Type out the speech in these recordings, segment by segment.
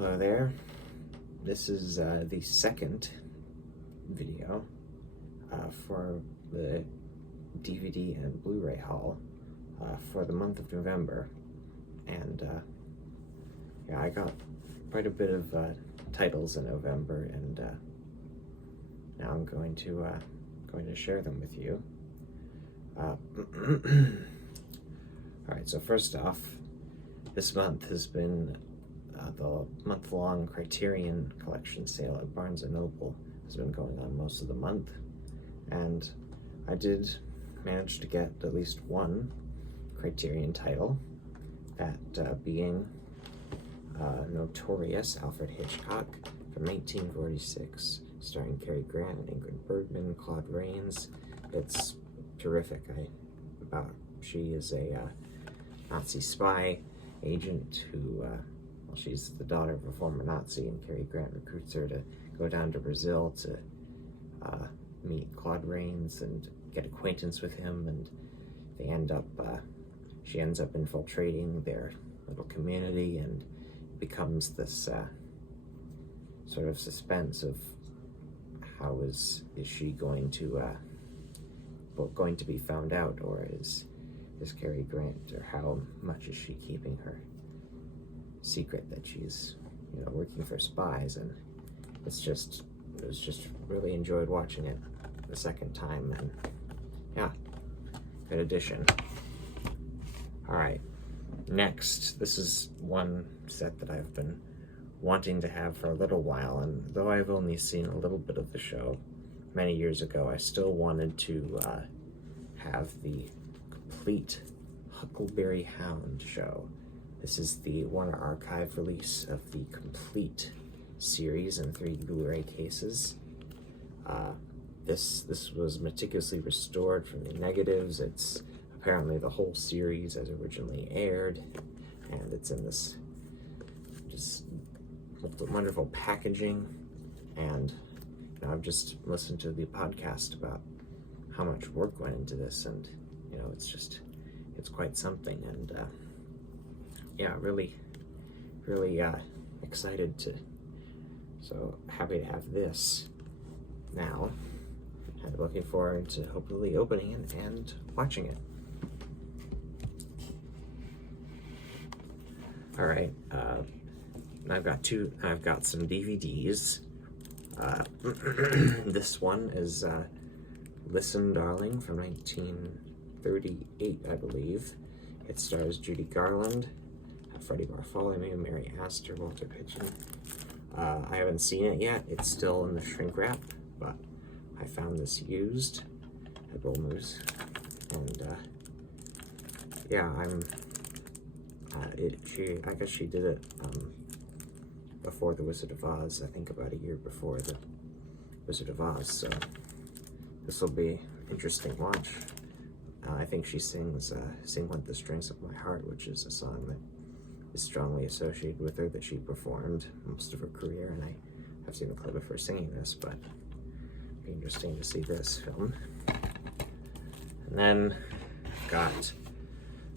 Hello there. This is the second video for the DVD and Blu-ray haul for the month of November, and yeah, I got quite a bit of titles in November, and now I'm going to share them with you. All right, so first off, this month has been the month-long Criterion Collection sale at Barnes & Noble has been going on most of the month, and I did manage to get at least one Criterion title, that being Notorious, Alfred Hitchcock from 1946, starring Cary Grant, Ingrid Bergman, Claude Rains. It's terrific. She is a Nazi spy agent who, she's the daughter of a former Nazi, and Cary Grant recruits her to go down to Brazil to meet Claude Rains and get acquaintance with him, and she ends up infiltrating their little community, and becomes this sort of suspense of how is she going to be found out, or is Cary Grant, or how much is she keeping her secret that she's working for spies. And it was just really enjoyed watching it the second time, and yeah, good addition. All right, next, this is one set that I've been wanting to have for a little while, and though I've only seen a little bit of the show many years ago, I still wanted to have the complete Huckleberry Hound show. This is the Warner Archive release of the complete series in 3 Blu-ray cases. This was meticulously restored from the negatives. It's apparently the whole series as originally aired, and it's in this just wonderful packaging. And I've just listened to the podcast about how much work went into this, and it's quite something. And yeah, really excited so happy to have this now, and looking forward to hopefully opening it and watching it. All right, I've got some DVDs. This one is Listen, Darling from 1938, I believe. It stars Judy Garland, Freddie Bartholomew, Mary Astor, Walter Pidgeon. I haven't seen it yet. It's still in the shrink wrap, but I found this used at Bull Moose, and yeah, I guess she did it before The Wizard of Oz. I think about a year before The Wizard of Oz. So this will be interesting watch. I think she sings "Sing With the Strings of My Heart," which is a song that is strongly associated with her, that she performed most of her career, and I have seen a clip of her singing this, but it'd be interesting to see this film. And then I've got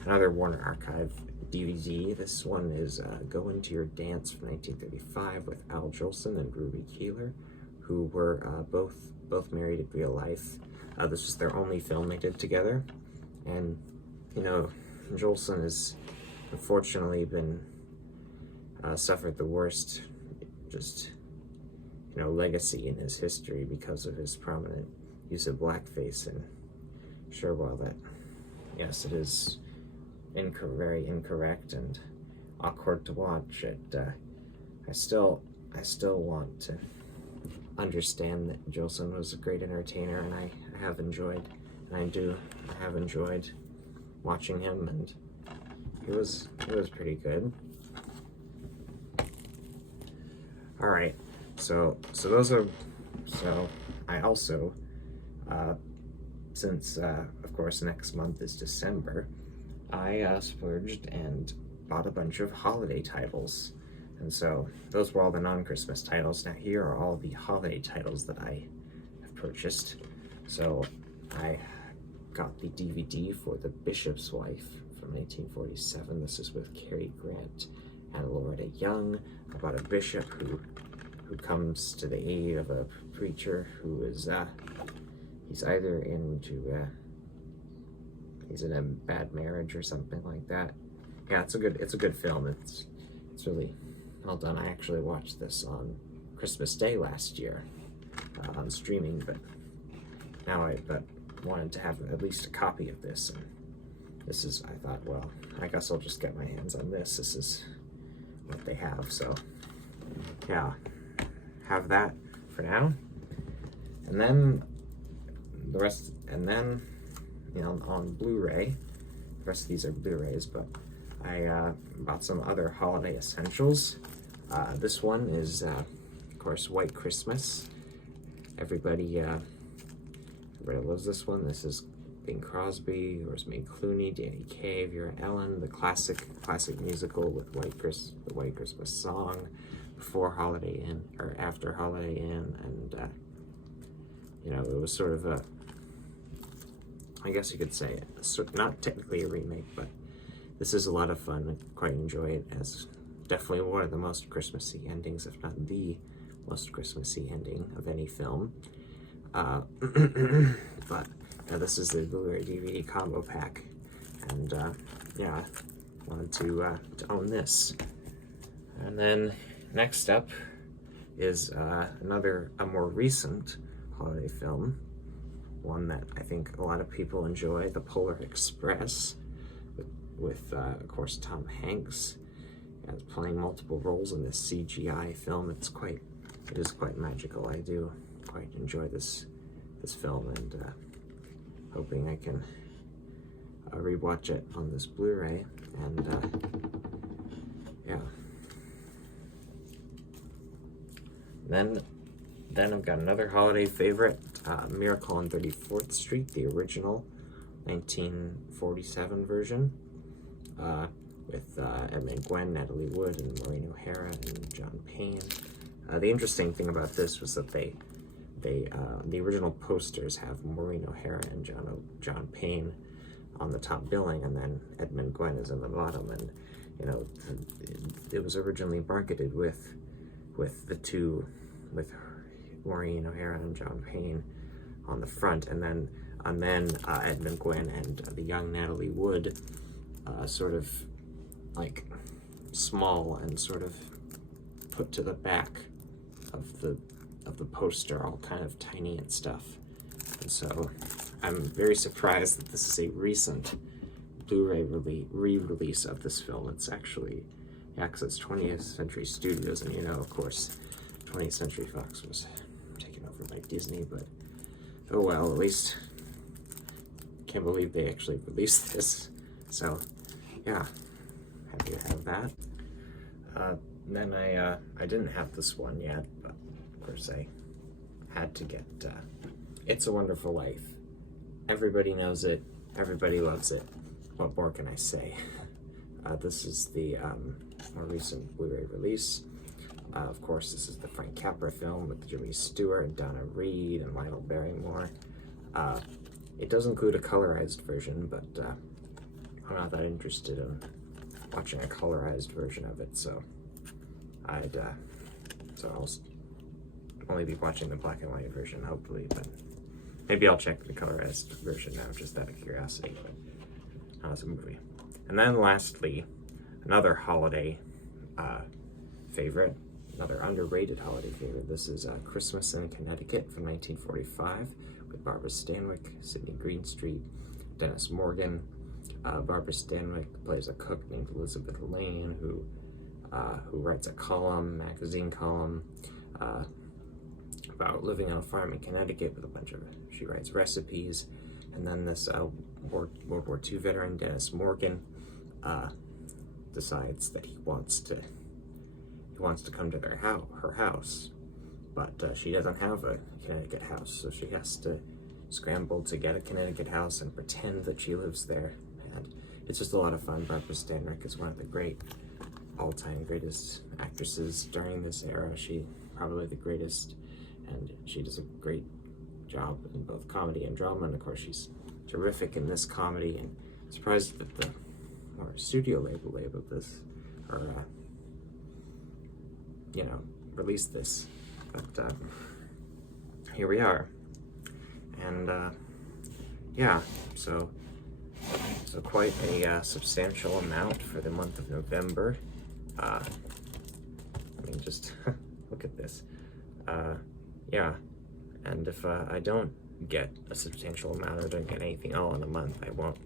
another Warner Archive DVD. This one is Go Into Your Dance from 1935 with Al Jolson and Ruby Keeler, who were both married in real life. This was their only film they did together, and Jolson has unfortunately been suffered the worst legacy in his history because of his prominent use of blackface. And sure, while that, yes, it is very incorrect and awkward to watch, I still want to understand that Jolson was a great entertainer, and I have enjoyed watching him, and it was pretty good. All right, so I also, since of course next month is December, I splurged and bought a bunch of holiday titles, and so those were all the non-Christmas titles. Now here are all the holiday titles that I have purchased. So I got the DVD for The Bishop's Wife from 1947. This is with Cary Grant and Loretta Young, about a bishop who comes to the aid of a preacher who is he's either he's in a bad marriage or something like that. Yeah, it's a good film. It's really well done. I actually watched this on Christmas Day last year on streaming, but now I wanted to have at least a copy of this, and this is, I thought, well, I guess I'll just get my hands on this. This is what they have, so yeah, have that for now. And then the rest, and then, you know, on Blu-ray, the rest of these are Blu-rays, but I bought some other holiday essentials. This one is, of course, White Christmas. Everybody loves this one. This is Bing Crosby, Rosemary Clooney, Danny Kaye, Vera Ellen, the classic musical with the White Christmas song before Holiday Inn or after Holiday Inn, and you know, it was sort of a, I guess you could say, not technically a remake, but this is a lot of fun. I quite enjoy it as definitely one of the most Christmassy endings, if not the most Christmassy ending of any film. But this is the Blu-ray DVD combo pack, and yeah, wanted to own this. And then next up is a more recent holiday film, one that I think a lot of people enjoy, The Polar Express, with of course Tom Hanks playing multiple roles in this CGI film. It is quite magical. I do quite enjoy this film, and hoping I can rewatch it on this Blu-ray, and yeah. Then I've got another holiday favorite, Miracle on 34th Street, the original 1947 version, with Edmund Gwenn, Natalie Wood, and Maureen O'Hara, and John Payne. The interesting thing about this was that the original posters have Maureen O'Hara and John Payne on the top billing, and then Edmund Gwenn is in the bottom. And you know, it was originally marketed with Maureen O'Hara and John Payne on the front, and then Edmund Gwenn and the young Natalie Wood sort of like small and sort of put to the back of the poster, all kind of tiny and stuff. And so I'm very surprised that this is a recent Blu-ray re-release of this film. It's actually Access 20th Century Studios, and you know, of course, 20th Century Fox was taken over by Disney, but oh well, at least can't believe they actually released this. So yeah, happy to have that. Then I didn't have this one yet, but of course I had to get It's a Wonderful Life. Everybody knows it, everybody loves it. What more can I say? This is the more recent Blu-ray release. Of course, this is the Frank Capra film with Jimmy Stewart, Donna Reed, and Lionel Barrymore. It does include a colorized version, but I'm not that interested in watching a colorized version of it, so I'll only be watching the black and white version, hopefully, but maybe I'll check the colorized version now, just out of curiosity, but not as a movie. And then lastly, another holiday favorite, another underrated holiday favorite. This is Christmas in Connecticut from 1945 with Barbara Stanwyck, Sidney Greenstreet, Dennis Morgan. Barbara Stanwyck plays a cook named Elizabeth Lane who writes a magazine column about living on a farm in Connecticut with she writes recipes. And then this World War II veteran, Dennis Morgan, decides that he wants to come to her house, but she doesn't have a Connecticut house, so she has to scramble to get a Connecticut house and pretend that she lives there. And it's just a lot of fun. Barbara Stanwyck is one of the all-time greatest actresses during this era. She probably the greatest, and she does a great job in both comedy and drama. And of course, she's terrific in this comedy. And I'm surprised that the studio labeled this, or you know, release this. But here we are. And yeah, so quite a substantial amount for the month of November. I mean, just look at this. Yeah, and if I don't get a substantial amount or don't get anything all in a month, I won't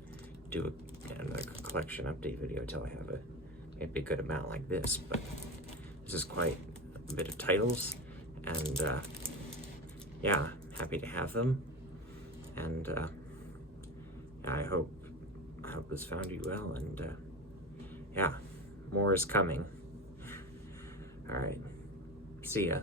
do a collection update video until I have maybe a good amount like this. But this is quite a bit of titles, and yeah, happy to have them. And I hope this found you well, and yeah, more is coming. All right, see ya.